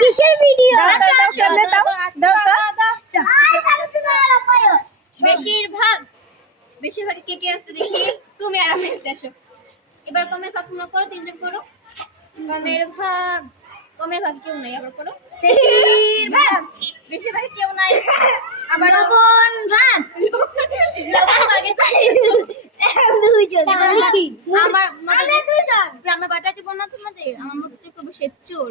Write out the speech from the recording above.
কিসের ভিডিও বেশিরভাগ বেশিরভাগ কে কে আছে দেখি? তুমি আর আমি আসো। এবার কমের ভাগ তোমরা করো তিনজন করো। কমের ভাগ কমের ভাগ কেউ নাই আবার করো। বেশিরভাগ বেশিরভাগ কেউ নাই। আবার লবণ ভাত লবণ ভাগে আমার মতে দুইজন। গ্রামে বাটা দিব না তোমাদের? আমার মতে চোখ বসে চোর।